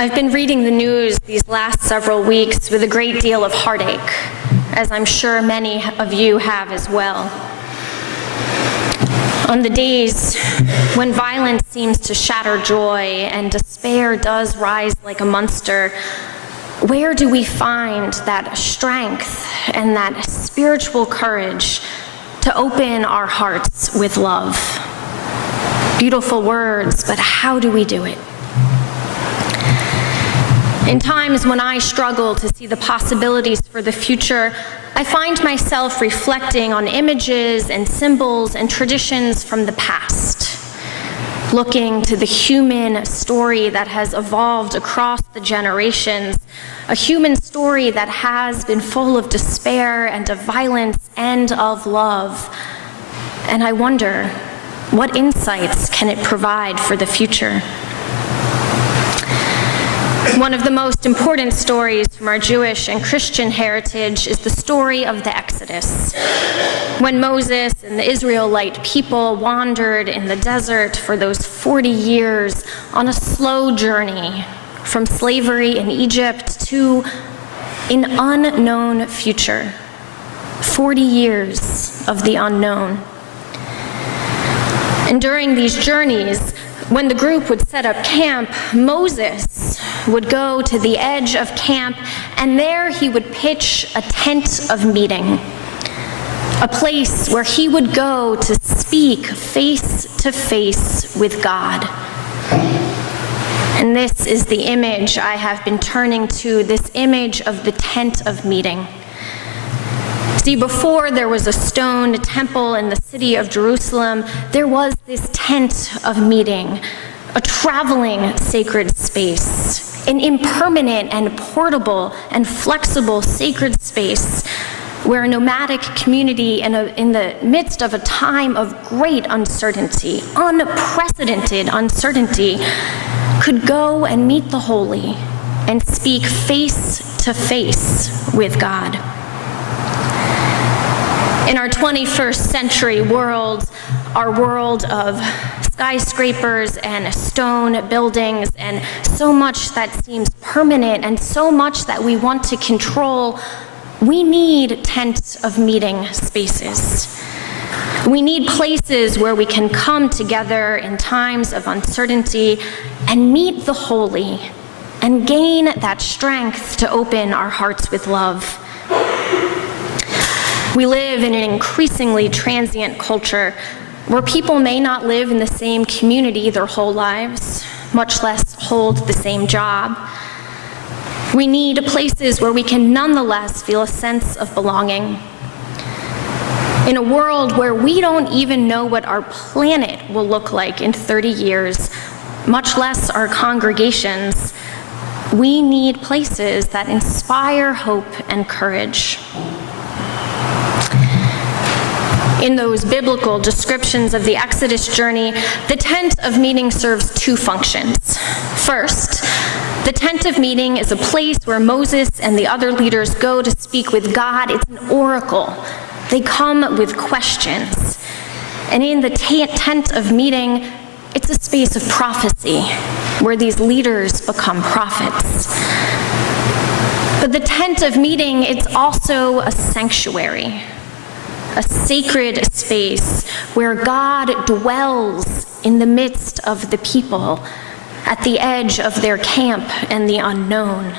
I've been reading the news these last several weeks with a great deal of heartache, as I'm sure many of you have as well. On the days when violence seems to shatter joy and despair does rise like a monster, where do we find that strength and that spiritual courage to open our hearts with love? Beautiful words, but how do we do it? In times when I struggle to see the possibilities for the future, I find myself reflecting on images and symbols and traditions from the past, looking to the human story that has evolved across the generations, a human story that has been full of despair and of violence and of love. And I wonder, what insights can it provide for the future? One of the most important stories from our Jewish and Christian heritage is the story of the Exodus, when Moses and the Israelite people wandered in the desert for those 40 years on a slow journey from slavery in Egypt to an unknown future. 40 years of the unknown. And during these journeys, when the group would set up camp, Moses would go to the edge of camp, and there he would pitch a tent of meeting, a place where he would go to speak face to face with God. And this is the image I have been turning to, this image of the tent of meeting. See, before there was a stone temple in the city of Jerusalem, there was this tent of meeting, a traveling sacred space, an impermanent and portable and flexible sacred space where a nomadic community in the midst of a time of great uncertainty, unprecedented uncertainty, could go and meet the holy and speak face to face with God. In our 21st century world, our world of skyscrapers and stone buildings and so much that seems permanent and so much that we want to control, we need tents of meeting spaces. We need places where we can come together in times of uncertainty and meet the holy and gain that strength to open our hearts with love. We live in an increasingly transient culture where people may not live in the same community their whole lives, much less hold the same job. We need places where we can nonetheless feel a sense of belonging. In a world where we don't even know what our planet will look like in 30 years, much less our congregations, we need places that inspire hope and courage. In those biblical descriptions of the Exodus journey, the tent of meeting serves two functions. First, the tent of meeting is a place where Moses and the other leaders go to speak with God. It's an oracle. They come with questions. And in the tent of meeting, it's a space of prophecy where these leaders become prophets. But the tent of meeting, it's also a sanctuary, a sacred space where God dwells in the midst of the people, at the edge of their camp and the unknown.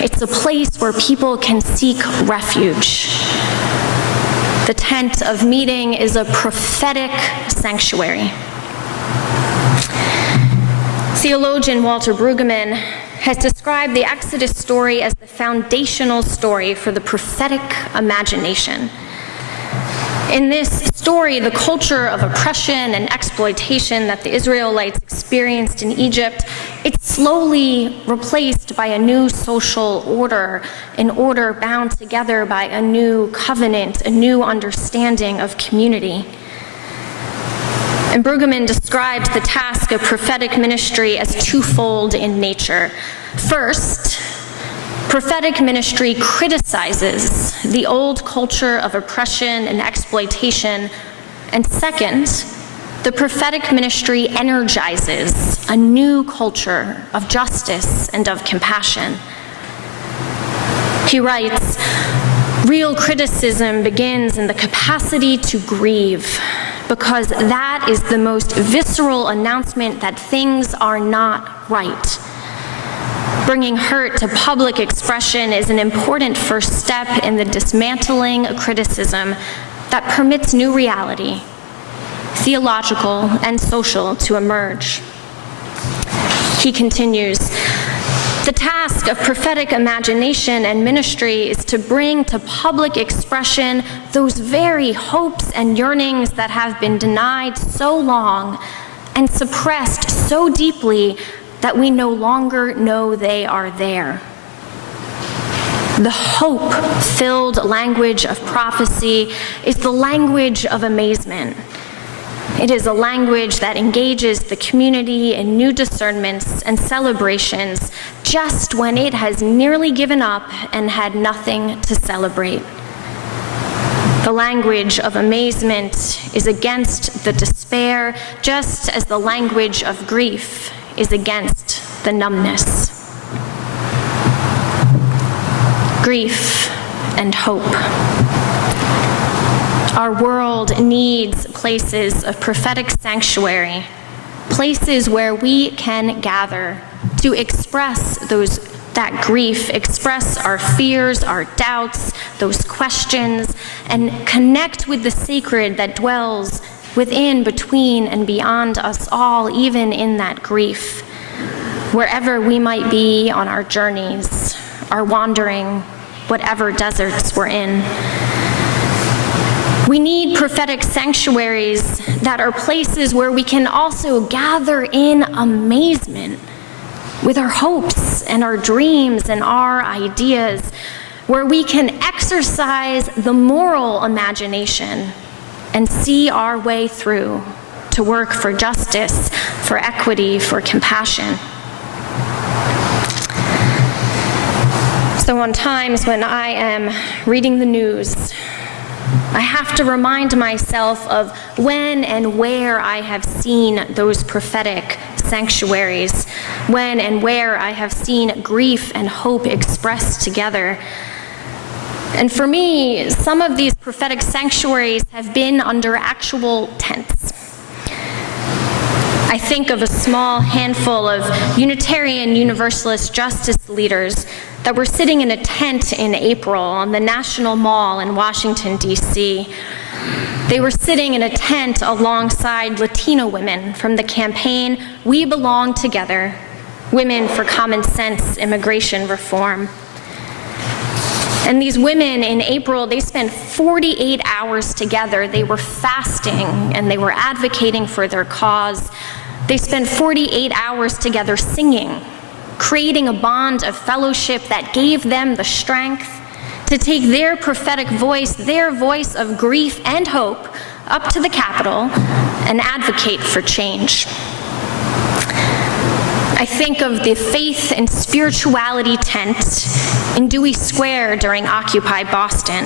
It's a place where people can seek refuge. The tent of meeting is a prophetic sanctuary. Theologian Walter Brueggemann has described the Exodus story as the foundational story for the prophetic imagination. In this story, the culture of oppression and exploitation that the Israelites experienced in Egypt, it's slowly replaced by a new social order, an order bound together by a new covenant, a new understanding of community. And Brueggemann describes the task of prophetic ministry as twofold in nature. First, prophetic ministry criticizes the old culture of oppression and exploitation. And second, the prophetic ministry energizes a new culture of justice and of compassion. He writes, "Real criticism begins in the capacity to grieve, because that is the most visceral announcement that things are not right. Bringing hurt to public expression is an important first step in the dismantling criticism that permits new reality, theological and social, to emerge." He continues, "The task of prophetic imagination and ministry is to bring to public expression those very hopes and yearnings that have been denied so long and suppressed so deeply that we no longer know they are there. The hope-filled language of prophecy is the language of amazement. It is a language that engages the community in new discernments and celebrations just when it has nearly given up and had nothing to celebrate. The language of amazement is against the despair, just as the language of grief is against the numbness." Grief and hope. Our world needs places of prophetic sanctuary, places where we can gather to express that grief, express our fears, our doubts, those questions, and connect with the sacred that dwells within, between, and beyond us all, even in that grief, wherever we might be on our journeys, our wandering, whatever deserts we're in. We need prophetic sanctuaries that are places where we can also gather in amazement with our hopes and our dreams and our ideas, where we can exercise the moral imagination and see our way through to work for justice, for equity, for compassion. So on times when I am reading the news, I have to remind myself of when and where I have seen those prophetic sanctuaries, when and where I have seen grief and hope expressed together. And for me, some of these prophetic sanctuaries have been under actual tents. I think of a small handful of Unitarian Universalist justice leaders that were sitting in a tent in April on the National Mall in Washington, D.C. They were sitting in a tent alongside Latino women from the campaign We Belong Together, Women for Common Sense Immigration Reform. And these women in April, they spent 48 hours together. They were fasting and they were advocating for their cause. They spent 48 hours together singing, creating a bond of fellowship that gave them the strength to take their prophetic voice, their voice of grief and hope, up to the Capitol and advocate for change. I think of the faith and spirituality tent in Dewey Square during Occupy Boston,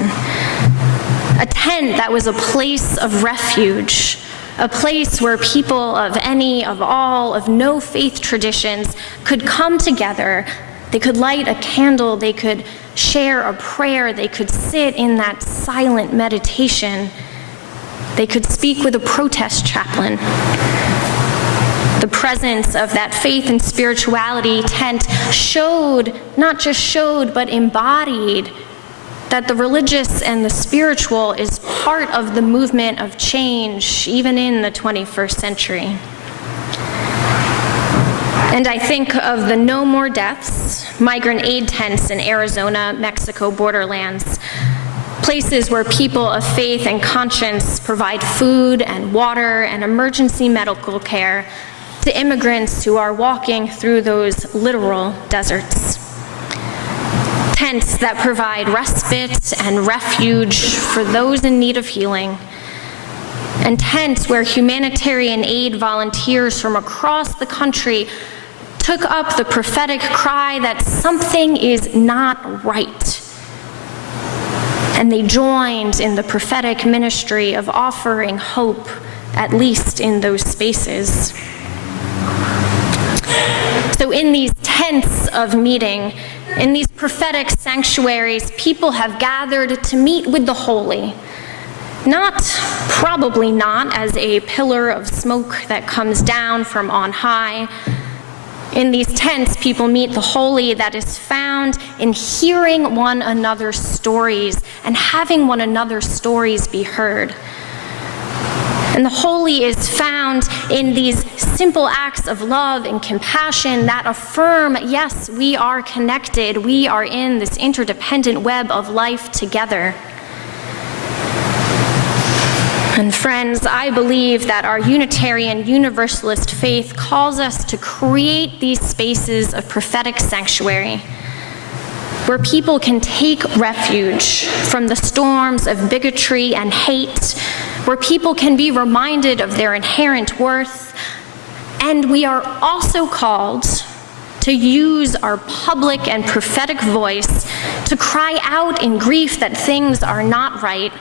a tent that was a place of refuge, a place where people of any, of all, of no faith traditions could come together. They could light a candle, they could share a prayer, they could sit in that silent meditation, they could speak with a protest chaplain. The presence of that faith and spirituality tent showed, not just showed, but embodied that the religious and the spiritual is part of the movement of change, even in the 21st century. And I think of the No More Deaths migrant aid tents in Arizona, Mexico borderlands, places where people of faith and conscience provide food and water and emergency medical care to immigrants who are walking through those literal deserts. Tents that provide respite and refuge for those in need of healing, and tents where humanitarian aid volunteers from across the country took up the prophetic cry that something is not right. And they joined in the prophetic ministry of offering hope at least in those spaces. So in these tents of meeting, in these prophetic sanctuaries, people have gathered to meet with the holy. Probably not as a pillar of smoke that comes down from on high. In these tents, people meet the holy that is found in hearing one another's stories and having one another's stories be heard. And the holy is found in these simple acts of love and compassion that affirm, yes, we are connected. We are in this interdependent web of life together. And friends, I believe that our Unitarian Universalist faith calls us to create these spaces of prophetic sanctuary where people can take refuge from the storms of bigotry and hate, where people can be reminded of their inherent worth. And we are also called to use our public and prophetic voice to cry out in grief that things are not right,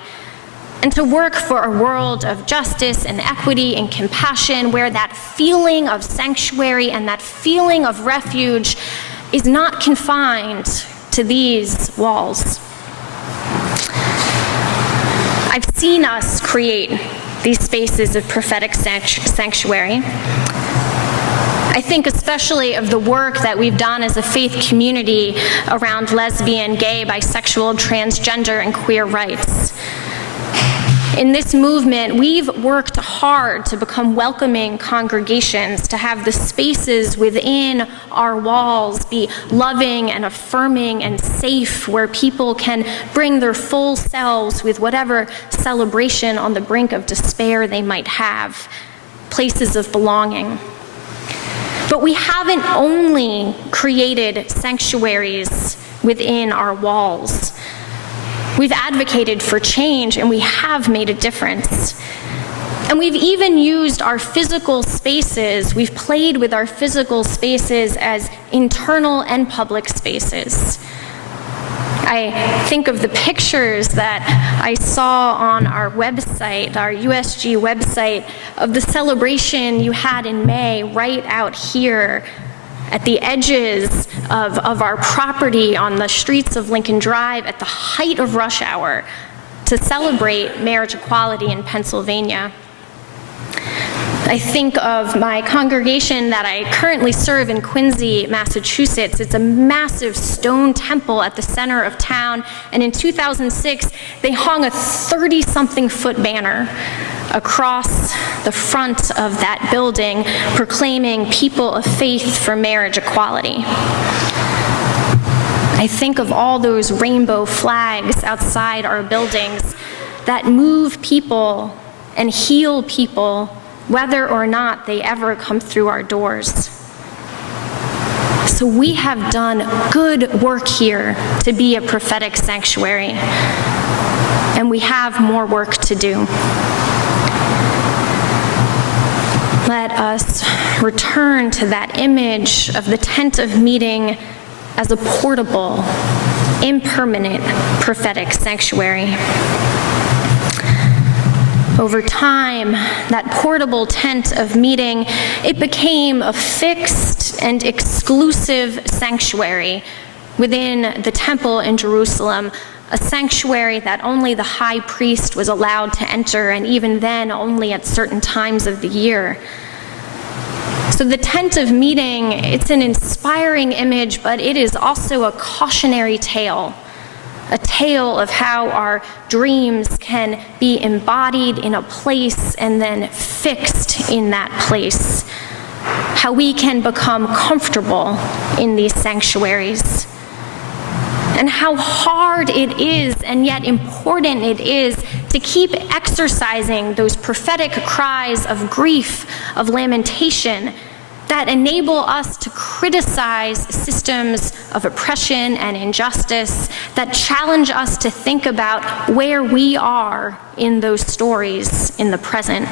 and to work for a world of justice and equity and compassion where that feeling of sanctuary and that feeling of refuge is not confined to these walls. I've seen us create these spaces of prophetic sanctuary. I think especially of the work that we've done as a faith community around lesbian, gay, bisexual, transgender, and queer rights. In this movement, we've worked hard to become welcoming congregations, to have the spaces within our walls be loving and affirming and safe, where people can bring their full selves with whatever celebration on the brink of despair they might have, places of belonging. But we haven't only created sanctuaries within our walls. We've advocated for change, and we have made a difference. And we've even used our physical spaces, we've played with our physical spaces as internal and public spaces. I think of the pictures that I saw on our website, our USG website, of the celebration you had in May right out here at the edges of our property on the streets of Lincoln Drive at the height of rush hour to celebrate marriage equality in Pennsylvania. I think of my congregation that I currently serve in Quincy, Massachusetts. It's a massive stone temple at the center of town, and in 2006, they hung a 30-something foot banner across the front of that building proclaiming people of faith for marriage equality. I think of all those rainbow flags outside our buildings that move people and heal people, whether or not they ever come through our doors. So we have done good work here to be a prophetic sanctuary, and we have more work to do. Let us return to that image of the tent of meeting as a portable, impermanent prophetic sanctuary. Over time, that portable tent of meeting, it became a fixed and exclusive sanctuary within the temple in Jerusalem, a sanctuary that only the high priest was allowed to enter, and even then only at certain times of the year. So the tent of meeting, it's an inspiring image, but it is also a cautionary tale. A tale of how our dreams can be embodied in a place and then fixed in that place. How we can become comfortable in these sanctuaries. And how hard it is and yet important it is to keep exercising those prophetic cries of grief, of lamentation, that enable us to criticize systems of oppression and injustice, that challenge us to think about where we are in those stories in the present.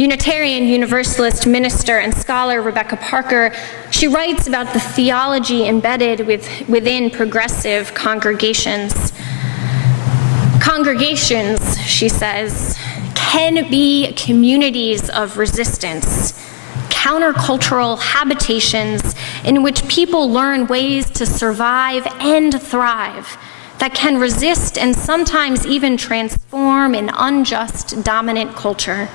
Unitarian Universalist minister and scholar Rebecca Parker, she writes about the theology embedded within progressive congregations. Congregations, she says, can be communities of resistance, countercultural habitations in which people learn ways to survive and thrive that can resist and sometimes even transform an unjust dominant culture.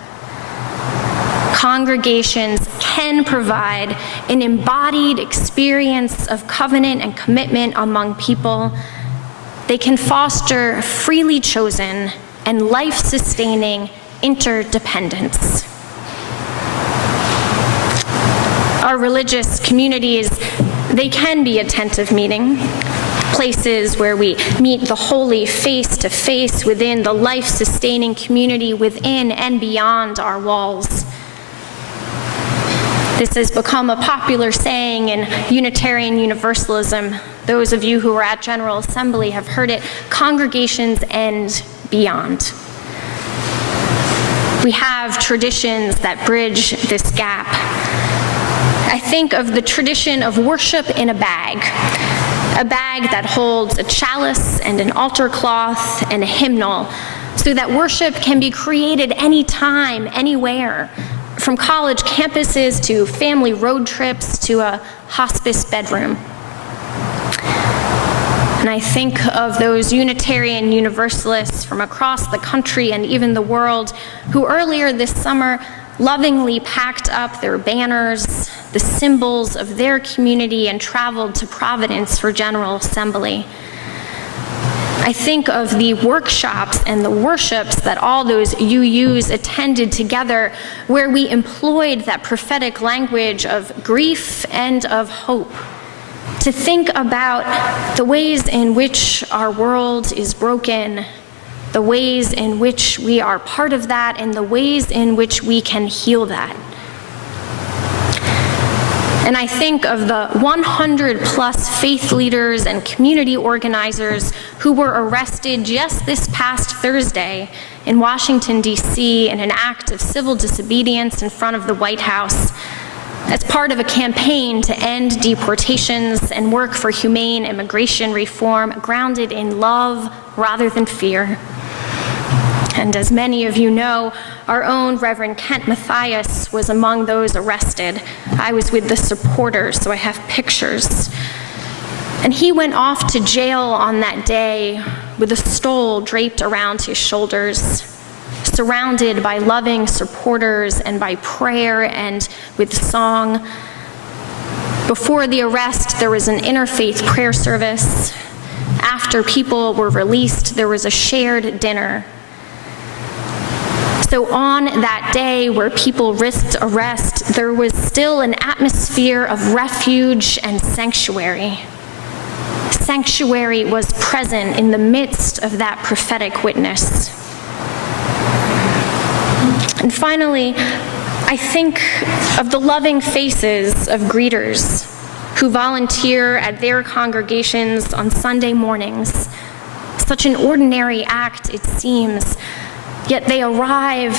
Congregations can provide an embodied experience of covenant and commitment among people. They can foster freely chosen and life-sustaining interdependence. Our religious communities, they can be a tent of meeting, places where we meet the holy face to face within the life-sustaining community within and beyond our walls. This has become a popular saying in Unitarian Universalism. Those of you who were at General Assembly have heard it: congregations and beyond. We have traditions that bridge this gap. I think of the tradition of worship in a bag that holds a chalice and an altar cloth and a hymnal, so that worship can be created anytime, anywhere, from college campuses to family road trips to a hospice bedroom. And I think of those Unitarian Universalists from across the country and even the world who earlier this summer lovingly packed up their banners, the symbols of their community, and traveled to Providence for General Assembly. I think of the workshops and the worships that all those UUs attended together, where we employed that prophetic language of grief and of hope, to think about the ways in which our world is broken, the ways in which we are part of that, and the ways in which we can heal that. And I think of the 100+ faith leaders and community organizers who were arrested just this past Thursday in Washington, D.C. in an act of civil disobedience in front of the White House as part of a campaign to end deportations and work for humane immigration reform grounded in love rather than fear. And as many of you know, our own Reverend Kent Mathias was among those arrested. I was with the supporters, so I have pictures. And he went off to jail on that day with a stole draped around his shoulders, surrounded by loving supporters and by prayer and with song. Before the arrest, there was an interfaith prayer service. After people were released, there was a shared dinner. So on that day where people risked arrest, there was still an atmosphere of refuge and sanctuary. Sanctuary was present in the midst of that prophetic witness. And finally, I think of the loving faces of greeters who volunteer at their congregations on Sunday mornings. Such an ordinary act, it seems, yet they arrive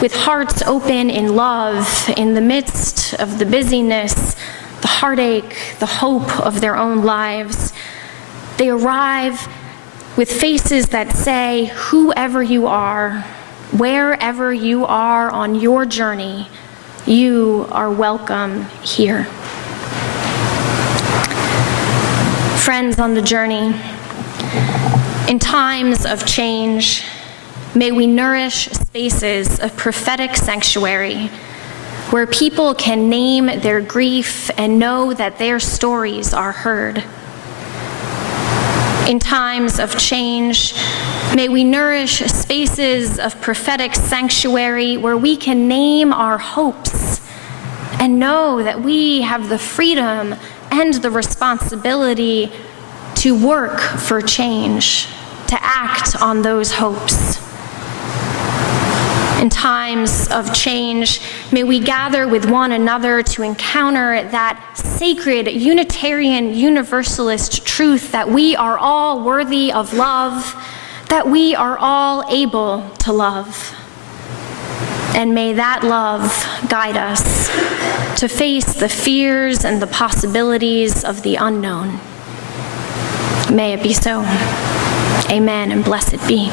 with hearts open in love in the midst of the busyness, the heartache, the hope of their own lives. They arrive with faces that say, whoever you are, wherever you are on your journey, you are welcome here. Friends on the journey, in times of change, may we nourish spaces of prophetic sanctuary where people can name their grief and know that their stories are heard. In times of change, may we nourish spaces of prophetic sanctuary where we can name our hopes and know that we have the freedom and the responsibility to work for change, to act on those hopes. In times of change, may we gather with one another to encounter that sacred Unitarian Universalist truth that we are all worthy of love, that we are all able to love. And may that love guide us to face the fears and the possibilities of the unknown. May it be so. Amen, and blessed be.